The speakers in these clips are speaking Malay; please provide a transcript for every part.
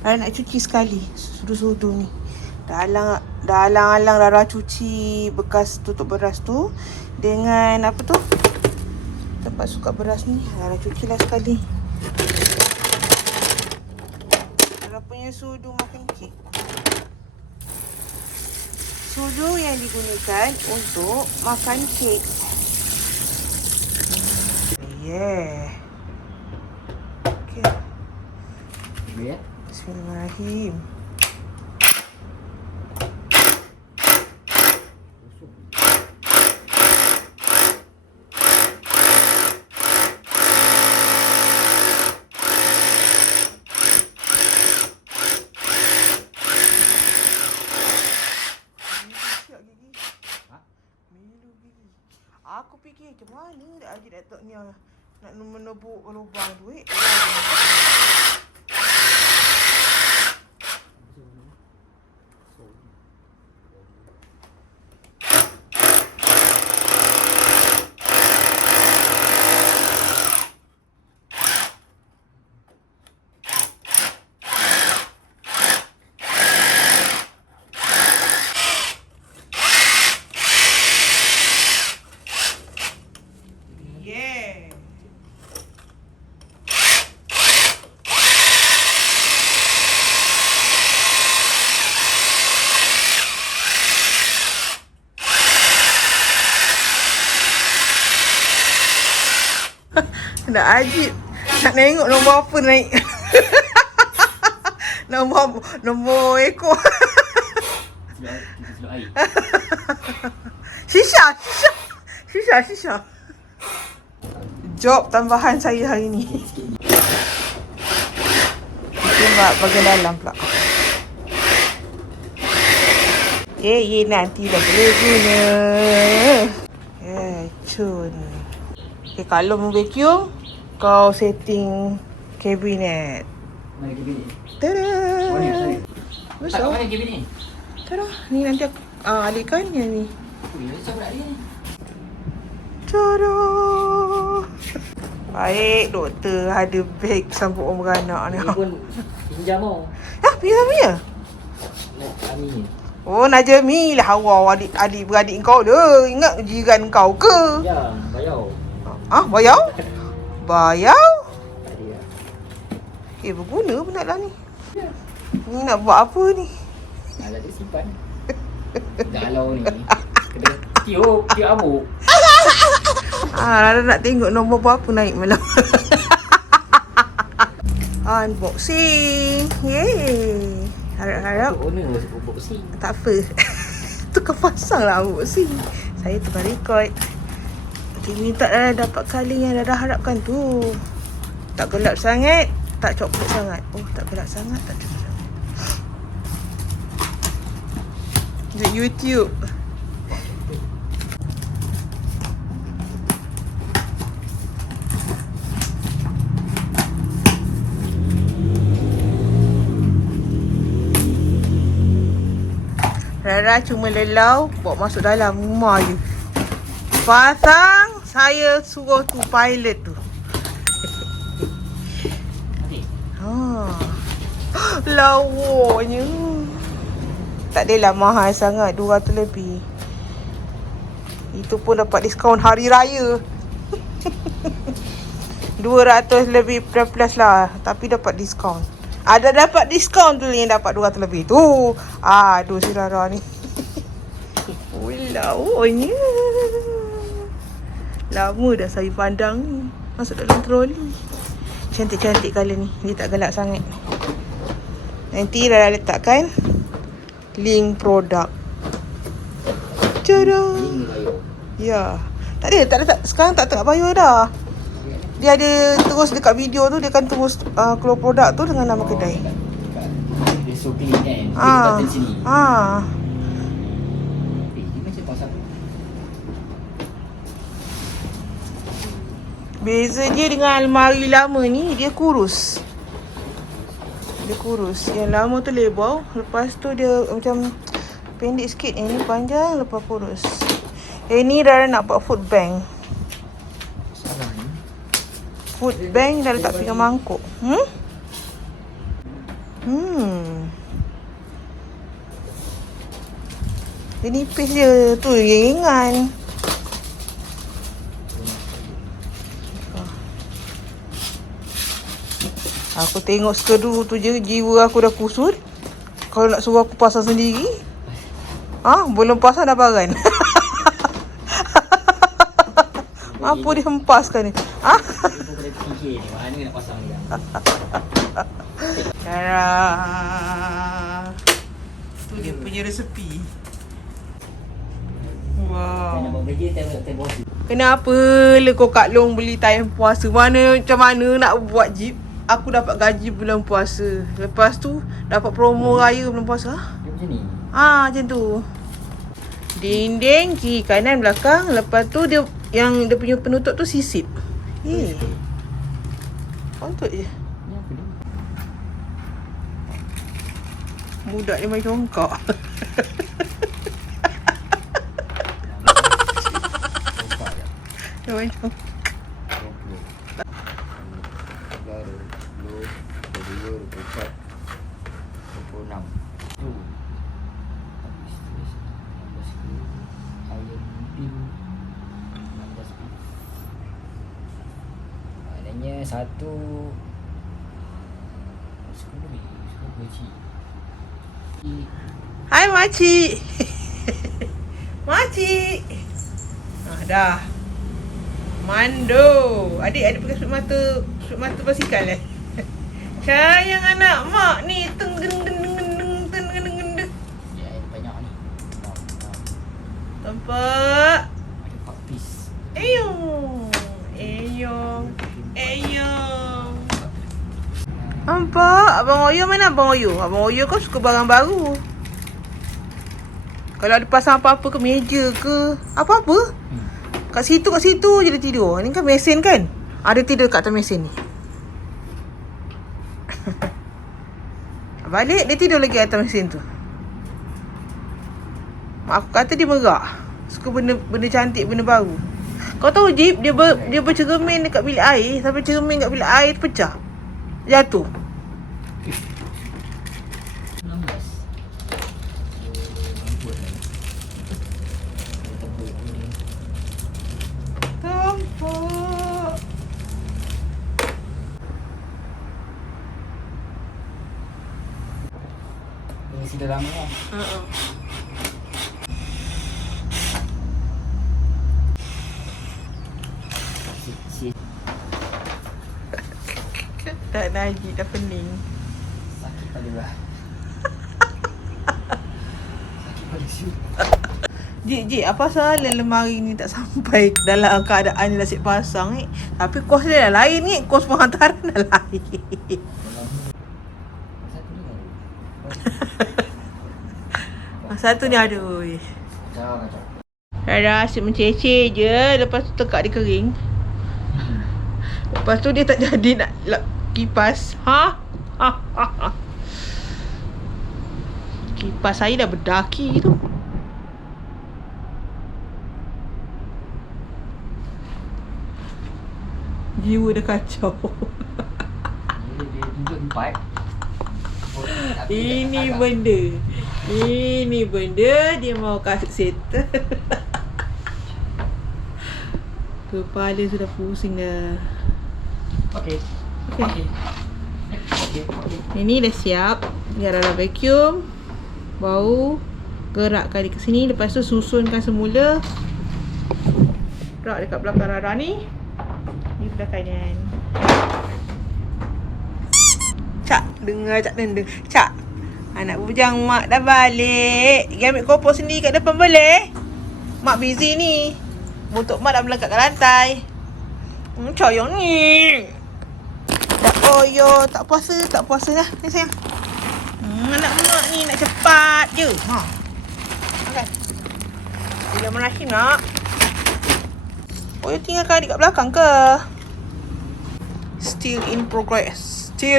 Rara nak cuci sekali sudu-sudu ni. Dah alang-alang Rara cuci bekas tutup beras tu dengan apa tu? Tempat sukat beras ni. Rara cucilah sekali. Rara punya sudu makan kek. Sudu yang digunakan untuk makan kek. Yeah. Okay. Bismillahirrahmanirrahim. Aku fikir macam mana Haji Datuk ni nak menebuk lubang duit. Nak Ajib nak tengok nombor apa naik. nombor ekor. Shisha. Job tambahan saya hari ni. Tembak bagian dalam pula. Nanti dah boleh guna. Cun. Okay, kalau mau vacuum, kau setting kabinet. Mana kabinet? Tada! Mana? Besar. Mana kabinet? Tada! Ni nanti aku alihkan yang ni. Siapa nak alih? Tada! Baik, doktor ada beg sambut orang beranak ni. Ini pun pinjam tau. Pinjam dia? Nak Amin. Oh, Najmi lah awak adik-beradik kau dah. Ingat jiran kau ke? Ya, bayar. Bayar? Bayar? Tadi lah. Berguna pun naklah ni. Ni nak buat apa ni? Alah dia simpan. Galau ni. Kena tiup abuk. Rara nak tengok nombor berapa naik malam. Unboxing. Yeay. Harap-harap. Owner unboxing. Tak apa. Tukar pasang lah unboxing. Saya tukar record. Okay, minta Rara dapat colour yang Rara harapkan tu. Tak gelap sangat, tak coklat sangat. Oh, tak gelap sangat, tak coklat sangat. Untuk YouTube. Rara cuma lelau bawa masuk dalam rumah je. Pasang, saya suruh tu pilot tu. Lawanya. Tak adalah mahal sangat, 200 lebih. Itu pun dapat diskaun hari raya. 200 lebih plus lah, tapi dapat diskaun. Ada dapat diskaun tu yang dapat 200 lebih tu. Aduh si Rara ni. Lawanya. Lama dah saya pandang ni. Masuk dalam troli. Cantik-cantik colour ni. Dia tak gelap sangat. Nanti Rara letakkan link produk. Tada. Ya. Tak ada. Sekarang tak bayar dah. Dia ada terus dekat video tu, dia akan terus keluar produk tu dengan nama kedai. Dia show pilih kan. Pilih button sini. Dia macam tak siapa. Beza dia dengan almari lama ni, dia kurus. Yang lama tu lebar, lepas tu dia macam pendek sikit. Yang ni panjang, lepas kurus. Ni Rara nak buat food bank. Food bank dah letak pinggan mangkuk. Dia nipis je. Tu yang ringan. Aku tengok skedu tu je, jiwa aku dah kusut. Kalau nak suruh aku pasang sendiri, belum pasang dah baran. Apa dia hempaskan ni? Dia pun kena fikir ni, mana nak pasang dia. Tara. Tu dia punya resepi. Saya nak Wow. buat kerja, tak buat. Kenapa le kau Kak Long beli time puasa? Macam mana nak buat jeep? Aku dapat gaji bulan puasa. Lepas tu dapat promo raya bulan puasa. Dia macam ni. Macam tu. Dinding, kiri, kanan, belakang. Lepas tu dia yang dia punya penutup tu sisip. Kontut je. Ni apa ni? Budak dia main congkak. Nampak tak? Dia main congkak. 1 Hai makcik. Makcik. Dah. Mando. Adik pakai sudut mata basikal Sayang anak mak ni teng gendeng gendeng teng gendeng gendeng. Ya, banyak ni. Nampak? Ada 4 piece. Eyong. Nampak? Abang Oyo mana Abang Oyo? Abang Oyo kau suka barang baru. Kalau ada pasang apa-apa ke meja ke apa-apa, kat situ je dia tidur. Ni kan mesin kan? Ada tidur kat atas mesin ni. Balik dia tidur lagi atas mesin tu. Mak aku kata dia merak. Suka benda cantik, benda baru. Kau tahu Jeep dia bercermin dekat bilik air, sampai cermin kat bilik air tu pecah. Jatuh. 16. Tampak. Ini sudah lama lah. Dah najis, dah pening. Sakit pada lah. Sakit pada siu. Jik, apa salah lemari ni tak sampai dalam keadaan dia asyik pasang ni. Tapi kos dia dah lain ni. Kos penghantaran dah lain. Satu ni aduh. Kacau. Rara asyik menceceh je. Lepas tu tekak dia kering. Lepas tu dia tak jadi nak kipas. Kipas saya dah berdaki tu. Jiwa dah kacau. Dia duduk 4. Ini benda dia mau kasih settle. Kepala sudah pusing dah. Okey. Ini dah siap. Biar dalam vacuum. Bau. Gerakkan dia ke sini. Lepas tu susunkan semula. Gerak dekat belakang Rara ni. Ni belah kanan. Cak, dengar Cak dendeng. Cak, anak bujang mak dah balik. Pergi ambil kopok sendiri kat depan boleh? Mak busy ni. Untuk mak dah melengkap kat lantai. Coyong ni. Dah koyo, tak puasa lah. Ni sayang. Anak mak ni nak cepat je. Makan. Bila merahim nak. Oh, you tinggalkan adik kat belakang ke? Still in progress. Ini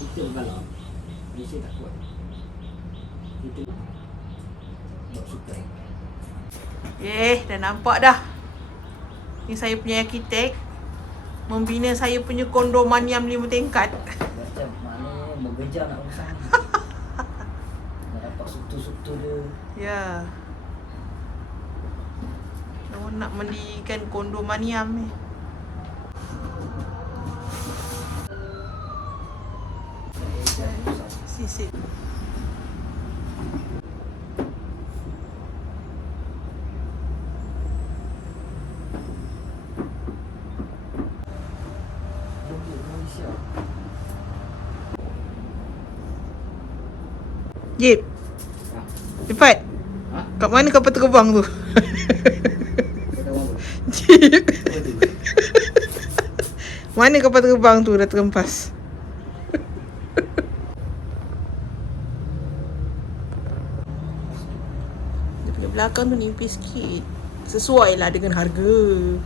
kita bergalau. Dia tak kuat. Kita buat suka. dah nampak dah. Ni saya punya arkitek. Membina saya punya kondominium 5 tingkat. Macam mana bergejar nak urusan ni. Nak dapat struktur-struktur dia. Ya. Orang nak mendirikan kondominium ni. Sisip. Jip. Cepat. Ha? Kat mana kapal terbang tu? Kau tahu apa? Jip. Apa tu? Mana kapal terbang tu dah terhempas? Dia punya belakang tu nipis sikit. Sesuai lah dengan harga.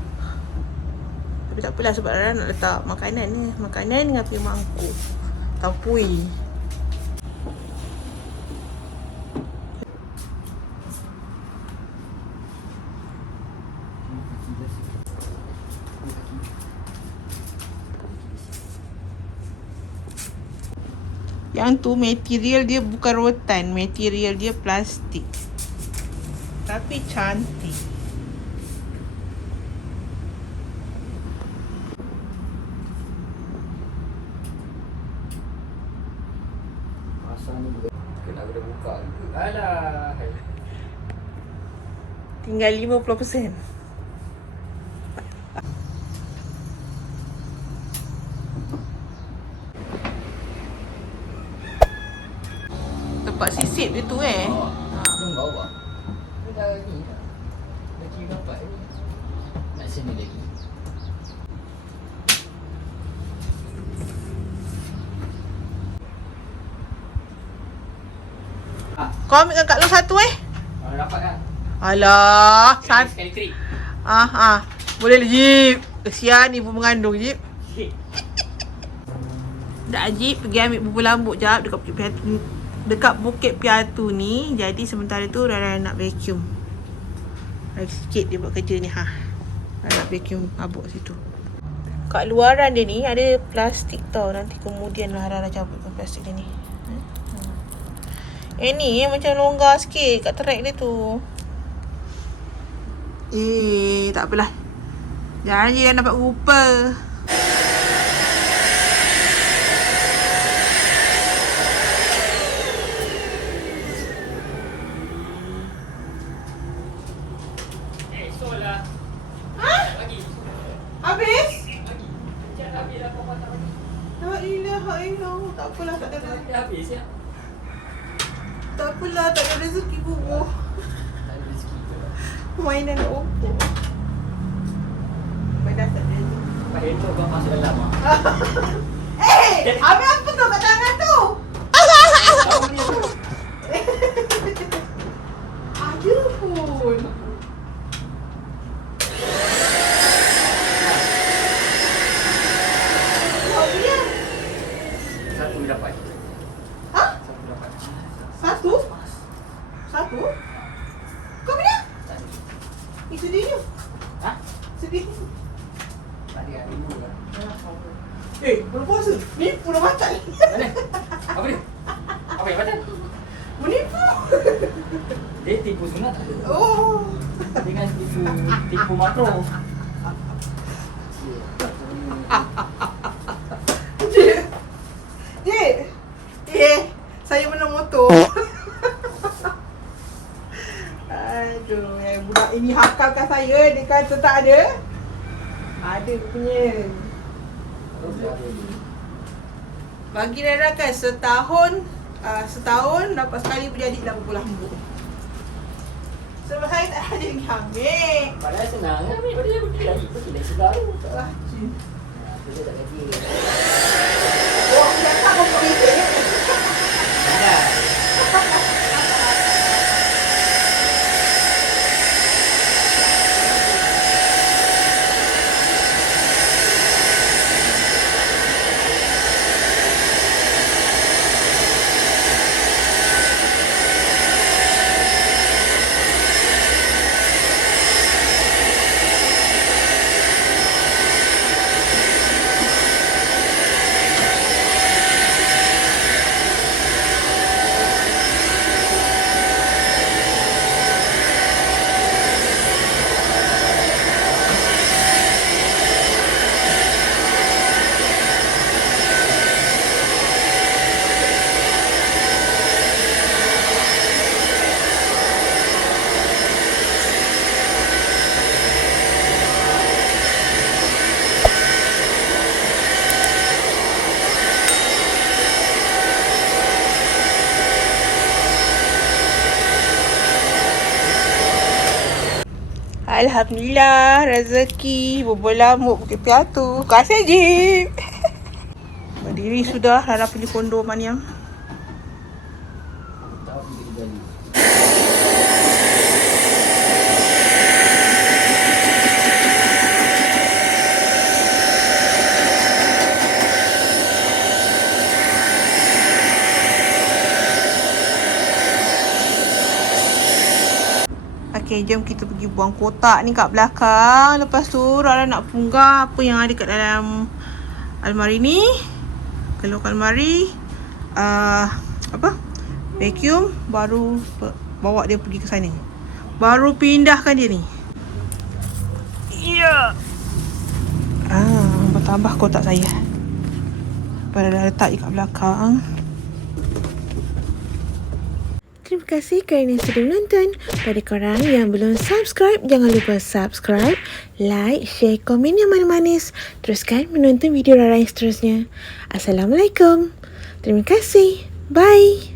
Tapi tak apalah sebab Rara nak letak makanan ni. Makanan dengan api mangkuk. Tapui. Yang tu material dia bukan rotan, material dia plastik. Tapi cantik. Masa ni kena buka. Alah. Tinggal 50%. Tempat sisip dia tu Belum bawa. Dah ni dah. Lagi dapat ni. Nak sini lagi. Kau ambil kat lu satu Dapat kan? Alah, Sekali krik. Boleh lah Jip. Kesian ibu mengandung Jip. Dah Jip pergi ambil bubur lambuk jap dekat Bukit Piatu ni. Jadi sementara tu Rara nak vacuum. Lagi sikit dia buat kerja ni Rara nak vacuum habuk situ. Kat luaran dia ni ada plastik tau. Nanti kemudian lah Rara cabutkan plastik dia ni. Ni macam longgar sikit kat track dia tu. Tak apalah. Jangan je dapat rupa. Habis? La ilaha illallah. Tak apalah, tak ada. Habis ya? Tak apalah, tak ada rezeki bubur. Tak ada rezeki tu. Mainan nak oppo. Badas tak ada rezeki. Pakai itu kau masuk dalam Habis apa tu kat tangan tu? Ada pun. Satu dapat. Ha? Satu dapat. Satu? Satu? Kau bila? Itu dia. Ha? Sedih. Tadi ada lima kan? Belum puasa. Nipu dah batal. Mana? Apa dia? Apa yang batal? Menipu. Dia tipu sunat tak ada. Oh. Dengan tipu makro. Cik. Saya menang motor. Aduh, budak ini hakalkan saya. Dia kata tak ada. Ada punya. Bagi Rara kan setahun dapat sekali berjadi dalam bulan lambu. Sebab saya tak ada lagi ambil. Padahal senang kan? Ambil pada dia pergi lagi sedar tu. Ah, Dia tak gaji. oh, dah tak kau pergi. Ada. Alhamdulillah, rezeki berbelamuk Bukit Piatu. Kasih Jip. Berdiri sudah Rara pergi kondo Maniam. Tak pergi gali. Okay, jom kita pergi buang kotak ni kat belakang. Lepas tu Rara nak punggah apa yang ada kat dalam almari ni. Keluarkan almari. Vacuum. Baru bawa dia pergi ke sana. Baru pindahkan dia ni. Ya. Bertambah kotak saya. Pada dah letak je kat belakang. Terima kasih kerana sudah menonton. Pada korang yang belum subscribe, jangan lupa subscribe, like, share, komen yang manis-manis. Teruskan menonton video Rara yang seterusnya. Assalamualaikum. Terima kasih. Bye.